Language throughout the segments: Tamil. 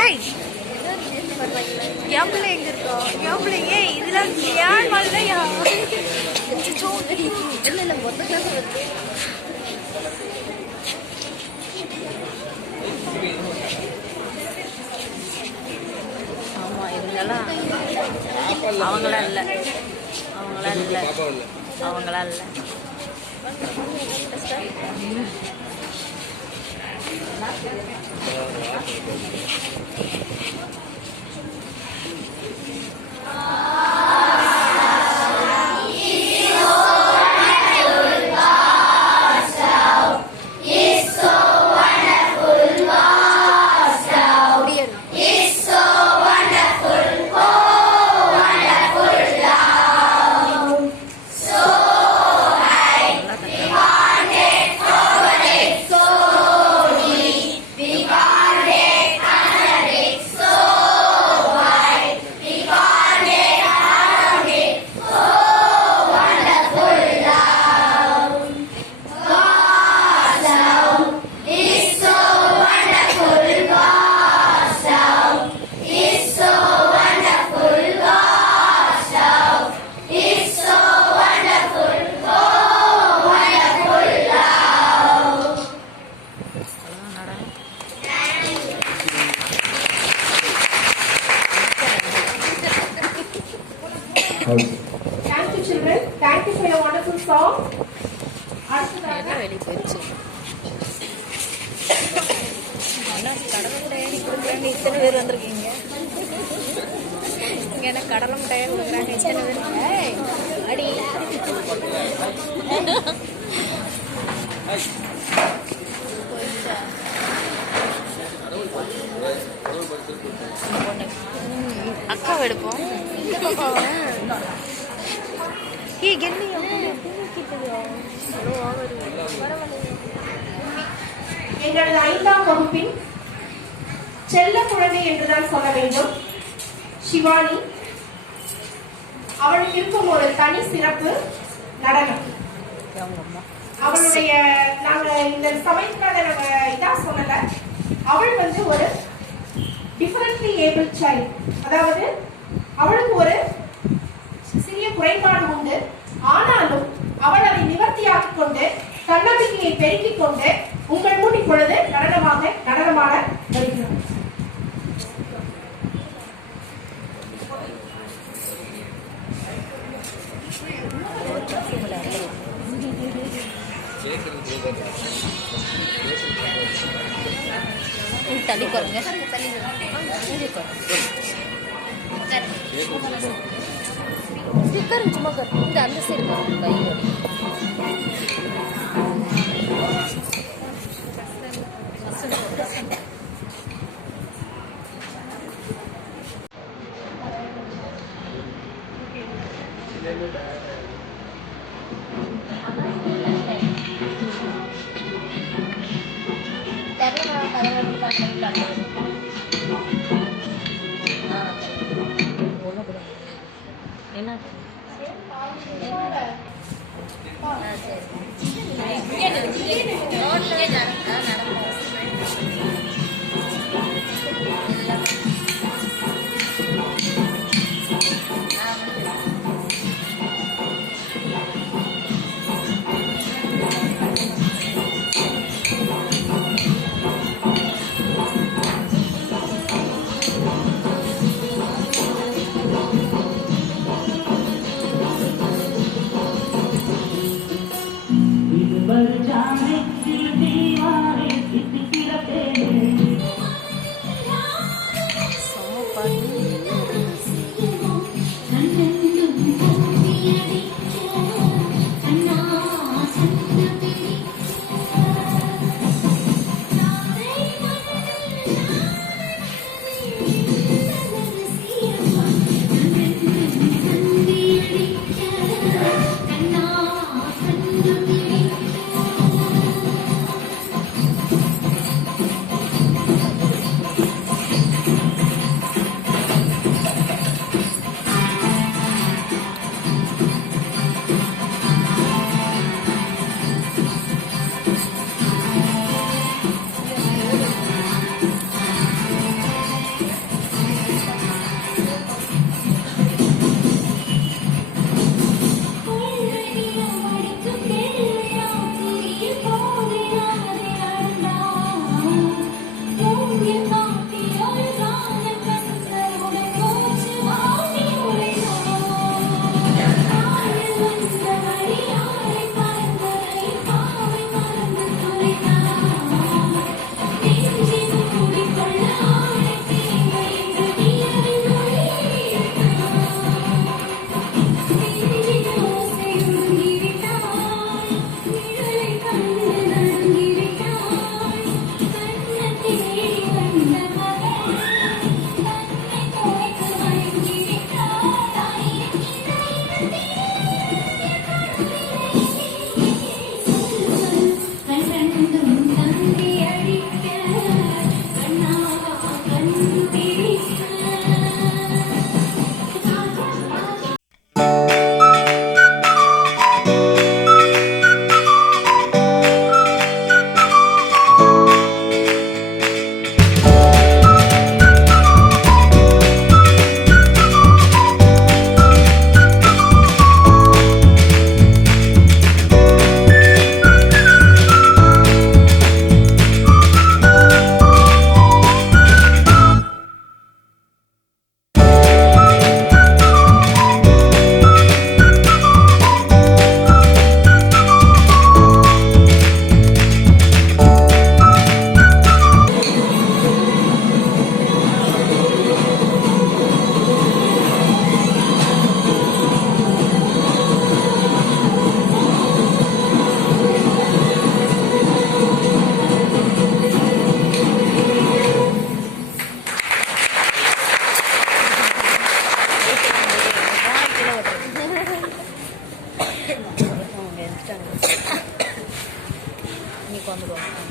ஏய் என் பிள்ளை எங்க இருக்கோ? என் பிள்ளை இதெல்லாம் ஏன் மழையா இல்லை இல்லை மொத்த கிளாஸ் ஆமா இவங்கெல்லாம் அவங்களாம் இல்லை. அவங்களாம் இல்லை. அவங்களாம் இல்லை. Ah! எங்களது ஐந்தாம் வகுப்பின் செல்ல குழந்தை என்றுதான் சொல்ல வேண்டும். சிவானி அவளுக்கு இருக்கும் ஒரு தனி சிறப்பு நடனம். அவளுடைய நாங்க இந்த சமயத்துக்காக நம்ம இதா சொல்லல. அவள் வந்து ஒரு டிஃபரண்ட்லி ஏபிள் சைல்ட் அதாவது அவளுக்கு ஒரு சிறிய குறைபாடு உண்டு. ஆனாலும் அவள் அதை நிவர்த்தியாக்கிக் கொண்டு தன்னம்பிக்கையை பெருக்கிக் கொண்டு உங்கள் முன் இப்பொழுது நடனமாக நடனமான வருகிறார் தள்ளி குறைங்க உட்காருங்க Yukarım çımakır. Bir tane de senin altında.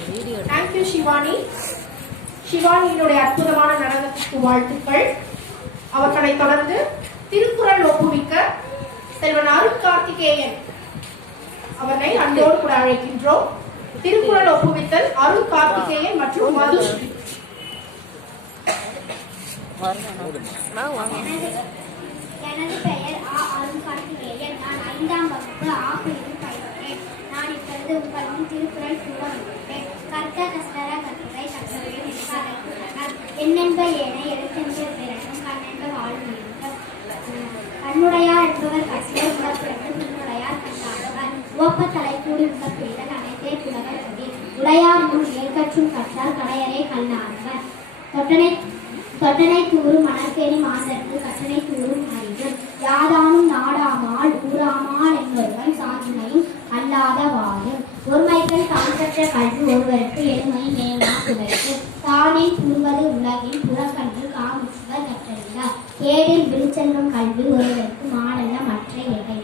Video thank you Shivani சிவானியினுடைய அற்புதமான நடனத்துக்கு வாழ்த்துக்கள். அவர்களை தொடர்ந்து திருக்குறள் ஒப்புவிக்க செல்வன் அருண் கார்த்திகேயன் அவரை அன்போடு கூட அழைக்கின்றோம். திருக்குறள் ஒப்புவித்தல் அருள் கார்த்திகேயன் மற்றும் மதுஸ்ரீ எனது பெயர் ஆ அருண் கார்த்திகேயன். நான் ஐந்தாம் வகுப்பு ஆ நான் இப்பொழுது உங்கள் திருக்குறள் கூற வந்துள்ளேன் கற்க கசடர கற்கரை கற்றவை மிக ஏனை எழுத்தென்ப பிறனும் கண்ணென்ப வாழும் கண்ணுடையார் என்பவர் கசியர் உடற்பிறந்து பின்னுடையார் கண்டாடுவர் ஓப்ப தலைக்கூடி உள்ள பேரன் அனைத்தே புலவர் கவி உடையார் முன் ஏற்கற்றும் கற்றால் கடையரே கல்லாடுவர் தொட்டனை தொட்டனை கூறும் மணற்பேரி மாந்தருக்கு கட்டணை கூறும் அறிவு. யாதானும் நாடாமா? ஒருமைகள் கல்வி ஒருவருக்கு எளிமை மேலா புகழ்க்கு தானில் புரிவது உலகின் புறக்கன்று காமுச்சுவர் கற்றறிந்தார். ஏழில் விழிச்செல்வம் கல்வி ஒருவருக்கு மாடல்ல மற்ற எவை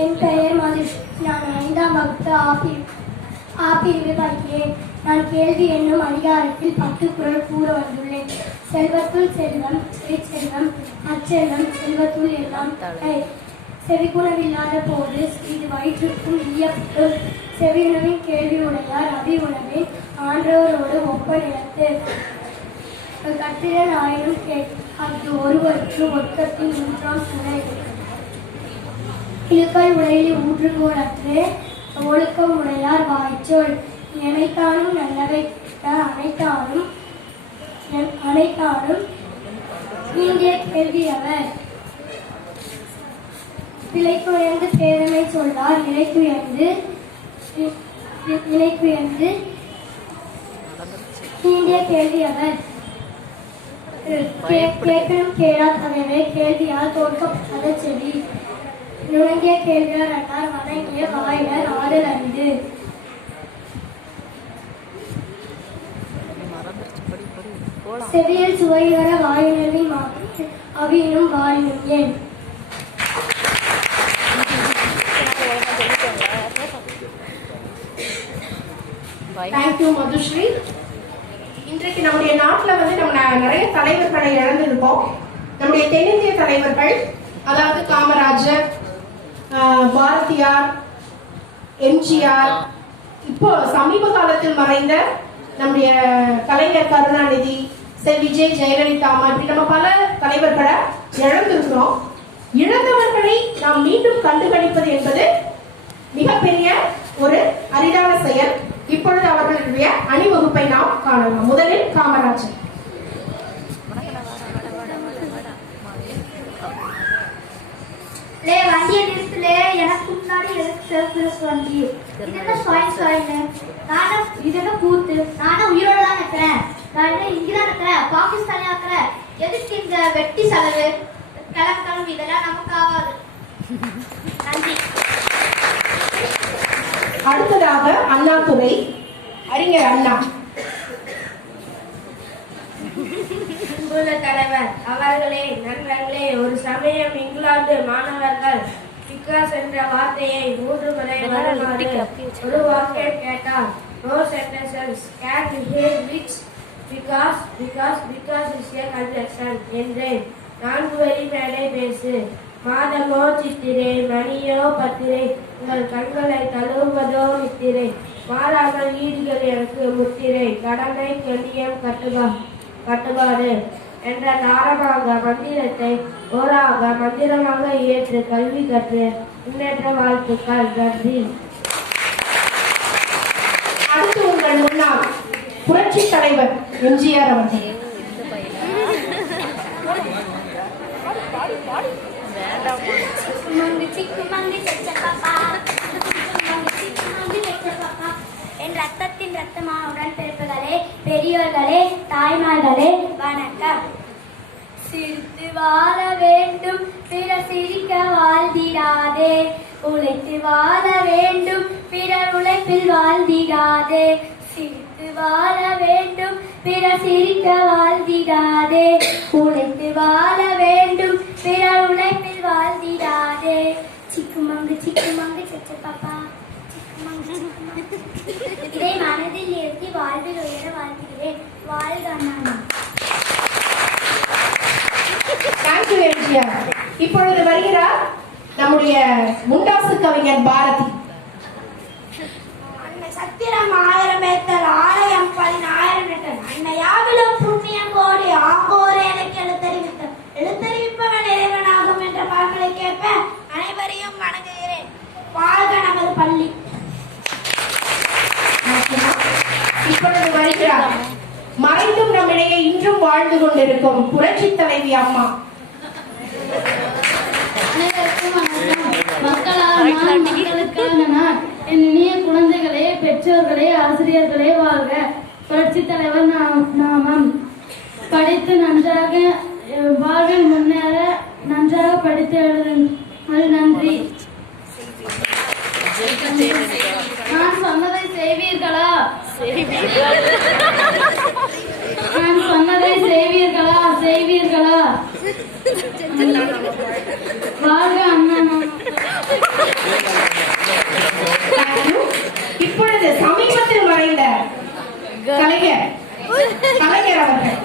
என் பெயர் மதுஷ். நான் ஐந்தாம் வகுப்பு ஆபி ஆப்பிரிவில் படிக்கிறேன். நான் கேள்வி என்னும் அதிகாரத்தில் பத்து குரல் கூற வந்துள்ளேன். செல்வத்துள் செல்வம் அச்செல்வம் செல்வத்துள் எல்லாம் தலை. செவிக்குணவில்லாத போது இது வயிற்றுக்கும் ஈயப்படும் செவியுணவின் கேள்வி உடையார் அவி உணவின் ஆன்றோரோடு ஒப்ப நிலத்து. கட்டிடன் ஆயினும் கேட் அது ஒருவருக்கு ஒட்டத்தின் மூன்றாம் துணை இழுக்கல் உடையில் ஊற்றுகோலற்று ஒழுக்கம் உடையார் வாய்ச்சொல். எனைத்தானும் நல்லவை அனைத்தானும் என் அனைத்தானும் இந்திய கேள்வி அவர். விலைக்குயர்ந்து பேரமை சொல்லார் நிலைக்குயர்ந்து நி- நி- நிலைக்குயர்ந்து இந்திய கேள்வி அவர். கே- கேட்கணும் கேளாதவரை கேள்வியால் தோற்கப்படாத செவி. நுழைங்கிய கேள்வியார் அன்னார் வணங்கிய வாயினர் ஆறு அறிந்து. செவியில் சுவையுற வாயுணர்வின் மாற்றி அவியினும் வாழினும் ஏன்? தேங்க்யூ மதுஸ்ரீ இன்றைக்கு நம்முடைய நாட்டில் வந்து நம்ம நிறைய தலைவர்களை இழந்திருக்கோம். நம்முடைய தென்னிந்திய தலைவர்கள் அதாவது காமராஜர் பாரதியார் எம்ஜிஆர் இப்போ சமீப காலத்தில் மறைந்த நம்முடைய கலைஞர் கருணாநிதி சார் விஜய் ஜெயலலிதா அம்மா இப்படி நம்ம பல தலைவர்களை இழந்திருக்கிறோம். இழந்தவர்களை நாம் மீண்டும் கண்டுகளிப்பது என்பது மிகப்பெரிய ஒரு அரிதான செயல். இப்பொழுது அவர்களுடைய அணிவகுப்பை நாம் காணலாம். முதலில் காமராஜர். லே வண்டியை நிறுத்தலே. எனக்கு முன்னாடி எதுக்கு செல்ஃப் பிளஸ் வண்டி? இது என்ன ஸ்வாயின் ஸ்வாயின் நானும் இது என்ன கூத்து நானும் உயிரோட தான் இருக்கிறேன் நான் என்ன இங்கே தான் இருக்கிறேன் பாகிஸ்தான்ல இருக்கிறேன் எதுக்கு இந்த வெட்டி செலவு? கிளம்பு கிளம்பு. இதெல்லாம் நமக்கு ஆகாது. நன்றி. அடுத்ததாக அண்ணாதுரை. அறிஞர் அண்ணா. அன்புள்ள தலைவர். அவர்களே நண்பர்களே ஒரு சமயம் இங்கிலாந்து மாணவர்கள் பிகாஸ் என்ற வார்த்தையை மூன்று முறை வருமாறு ஒரு வாக்கை கேட்டார். No sentences can here which because because because is a conjunction என்றேன். நான்கு வரி மேலே பேசு. மாதமோ சித்திரை மணியோ பத்திரை உங்கள் கண்களை தழுவுவதோ நித்திரை. மாறாமல் ஈடுகள் எனக்கு முத்திரை. கடமை கண்ணியம் கட்டுவா கட்டுப்பாடு என்ற நாரமாக மந்திரத்தை ஓராக மந்திரமாக ஏற்று கல்வி கற்று முன்னேற்ற வாழ்த்துக்கள் நன்றி. அடுத்து உங்கள் முன்னாள் புரட்சி தலைவர் எம்ஜிஆர் அவர்கள். கும்மங்கி என் ரத்தத்தின் ரத்தமான உடன்பிறப்புகளே பெரியோர்களே தாய்மார்களே வணக்கம். சிரித்து வாழ வேண்டும் பிற சிரிக்க வாழ்ந்திடாதே. உழைத்து வாழ வேண்டும் பிறர் உழைப்பில் வாழ்ந்திடாதே. சிரித்து வாழ வேண்டும் பிற சிரிக்க வாழ்ந்திடாதே. உழைத்து வாழ வேண்டும் பிற உழைப்பில் வாழ்ந்திடாதே. சிக்குமங்கு சிச்சு பாப்பா சிக்குமங்கு பாப்பா. இதை மனதில் நிறுத்தி வாழ்வில் உயர வாழ்கிறேன் வாழ்க அண்ணா தேங்க்யூ எம்ஜிஆர் இப்பொழுது வருகிறார் நம்முடைய முண்டாசு கவிஞர் பாரதி. சத்திரம் ஆயிரம் ஏக்கர் ஆலயம் பதினாயிரம் ஏக்கர். அன்னை யாவிலும் புண்ணியம் கோடி ஆங்கோர் எனக்கு எழுத்தறிவித்தார் எழுத்தறிவிப்பவன் இறைவனாகும் என்ற பாடலை கேட்ப அனைவரையும் வணங்குகிறேன். வாழ்க நமது பள்ளி. இப்பொழுது வருகிறார். மறைந்தும் நம்மிடையே இன்றும் வாழ்ந்து கொண்டிருக்கும் புரட்சி தலைவி அம்மா. நான் என் இனிய குழந்தைகளே பெற்றோர்களே ஆசிரியர்களே வாழ்க. புரட்சி தலைவர் நா- நாமம். படித்து நன்றாக வாழ்வில் முன்னேற நன்றாக படித்து எழுதுங்கள் நன்றி. நான் சொன்னதை செய்வீர்களா? நான் சொன்னதை செய்வீர்களா செய்வீர்களா வாழ்க அண்ணா இப்பொழுது சமீபத்தில் மறைந்த கலைஞர் கலைஞர் அவர்கள்.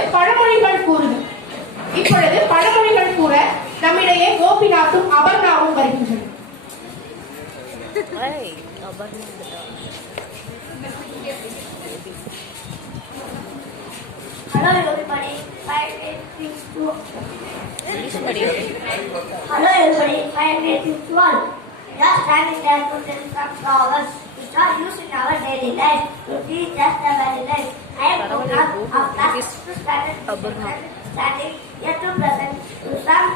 தொடர்ந்து பழமொழிகள் கூறுதல் இப்பொழுது பழமொழிகள் கூற நம்மிடையே கோபிநாத்தும் அபர்ணாவும் வருகின்றனர் ஏய், அபர்ணா வந்துட்டா. Hello everybody, my name is Stu. English படி Hello everybody, my name is Tuan. We are standing there to tell some proverbs which are used in our daily life to teach us the very life. I am Kunal of class to standard standing here to present to some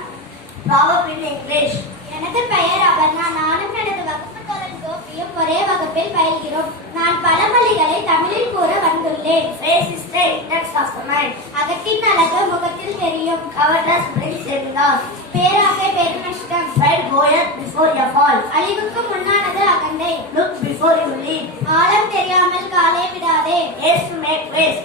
proverb in English. எனது பெயர் அபர்ணா நானும் எனது வகுப்பு தோழன் கோபியும் ஒரே வகுப்பில் பயில்கிறோம் நான் பழமொழிகளை தமிழில் கூற வந்துள்ளேன் is. அகத்தின் அழகு முகத்தில் தெரியும் Cowardice brings shame down. பேராசை பெருநஷ்டம் Pride goeth before a fall. அழிவுக்கு முன்னானது அகந்தை Look before you leap. ஆழம் தெரியாமல் காலே விடாதே Haste to make waste.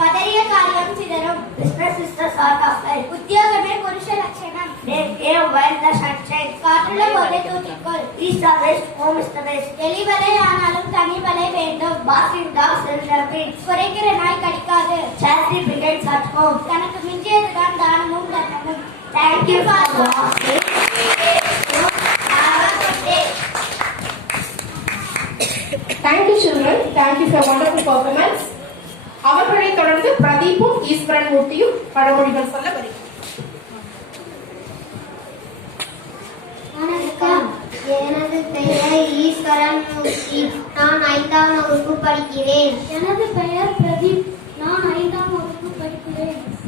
பதறிய காரியம் சிதறும் Business is the sort of life. உத்தியோகமே புருஷ லட்சணம் Take care while the sun shines. காற்றுள்ள போதை தூக்கிக்கொள் East or west, home is the best. எலிவலை ஆனாலும் தனிவலை வேண்டும் Barking dogs will their feet. குறைக்கிற நாய் கடிக்காது Charity begins at home. தனக்கு மிஞ்சியதுதான் தானமும் தர்மமும் Thank you for watching. Good day. Thank you children thank you for wonderful performance அவர்களை தொடர்ந்து பிரதீப்பும் ஈஸ்வரன் மூர்த்தியும் பழமொழிகள் சொல்ல வருகிறார். வணக்கம். எனது பெயர் ஈஸ்வரன் மூர்த்தி. நான் ஐந்தாம் வகுப்பு படிக்கிறேன். எனது பெயர் பிரதீப். நான் ஐந்தாம் வகுப்பு படிக்கிறேன்.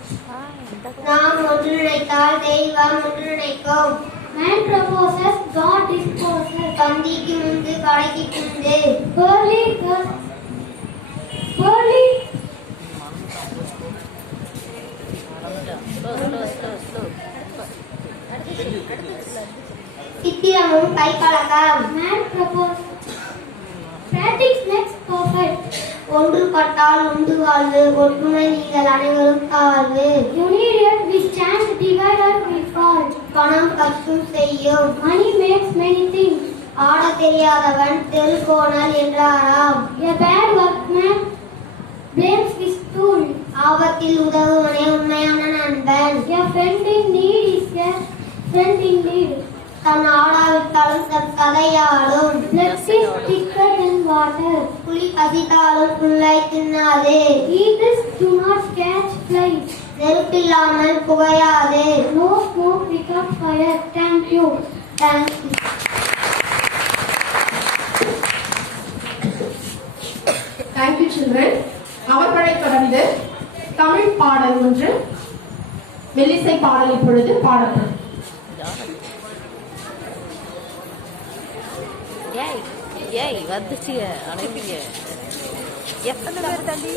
நாம் ஒன்றிணைத்தால் தெய்வம் ஒன்றிணைக்கும் Man proposes, God disposes. பந்திக்கு முந்து கடைக்கு முந்து Early, early, early, slow slow slow slow சித்திரமும் கை பழக்கம் man proposes. Practice makes perfect. ஒன்றுபட்டால் உண்டு வாழ்வு ஒற்றுமை நீங்கள் அனைவரும் தாழ்வு United we stand, divided we fall. பணம் கஷ்டம் செய்யும் Money makes many things. ஆட தெரியாதவன் தெருக்கோணல் என்றாராம் A bad workman blames his tool. ஆபத்தில் உதவுவனே உண்மையான நண்பன் A friend in need is a friend in need. தன் ஆடாவிட்டாலும் தன் is thicker than water. Puli asitaalum pullai தின்னாதே Eagles do not catch flies. நெருப்பில்லாமல் புகையாதே No smoke without fire. Thank you. Thank you. Thank you children. அவர்களை தொடர்ந்து தமிழ் பாடல் ஒன்று மெல்லிசை பாடல் இப்பொழுது பாடப்படும் ஏய் வந்துச்சு அழைப்பீங்க எத்தனை பேர் தள்ளி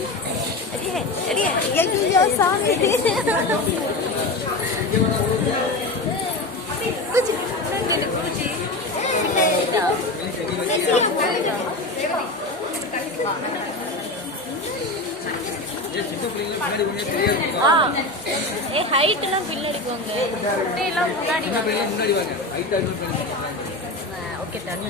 அடியே அடியே. ஐயோ சாமி. ஏ ஹைட்லாம் பின்னாடி போங்க. முன்னாடி வாங்க. paket dan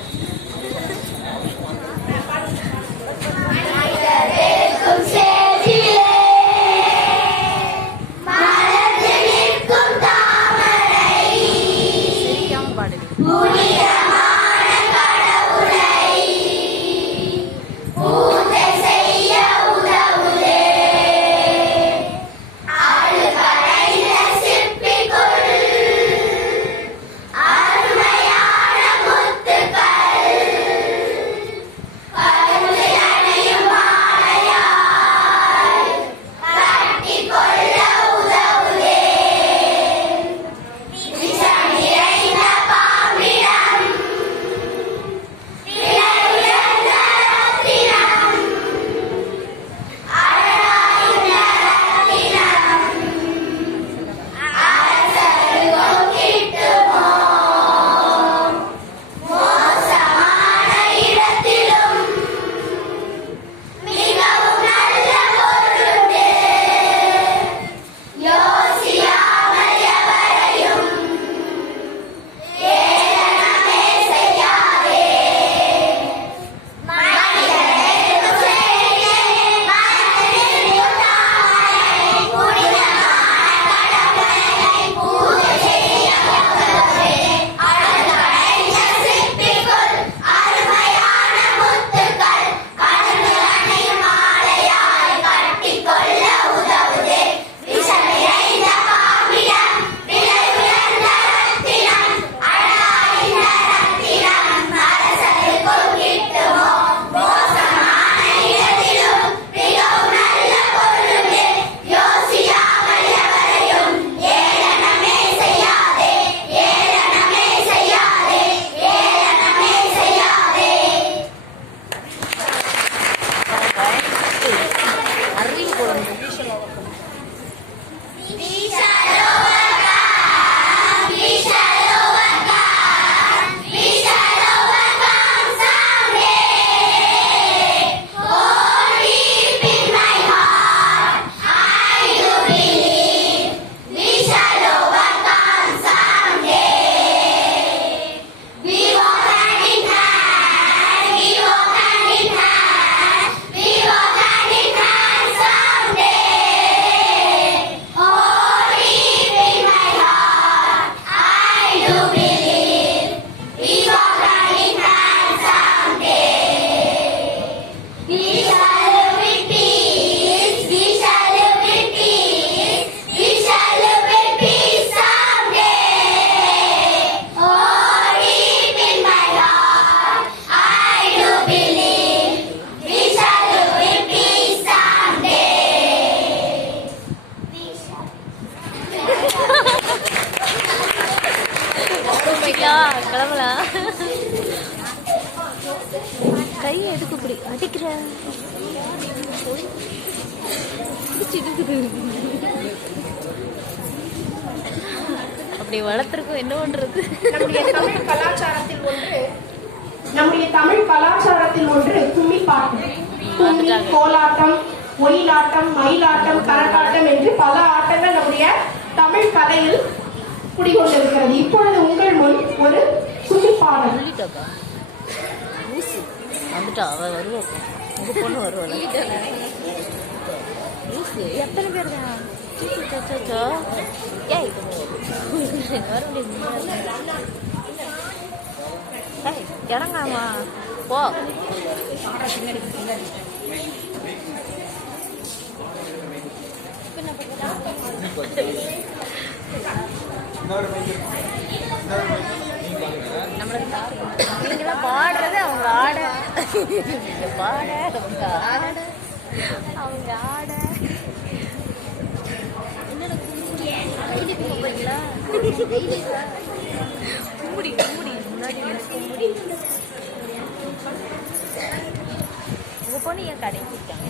ஒயிலாட்டம் கரகாட்டம் என்று பல ஆட்டங்கள் நம்முடைய தமிழ் கலையில் குடிகொண்டிருக்கிறது. இப்பொழுது உங்கள் முன் ஒரு கும்மி வந்துட்டா அவ வருவா. உங்க பொண்ணு வருவாள் எத்தனை பேர் தான் ஏய் வர முடியாது இறங்காமா போ நீங்களாம் பாடுறது அவங்க ஆட பாட அவங்க ஆட அவங்க ஆட முன்னாடி நின்னு உங்க பொண்ணு ஏன் கடைக்கு இருக்காங்க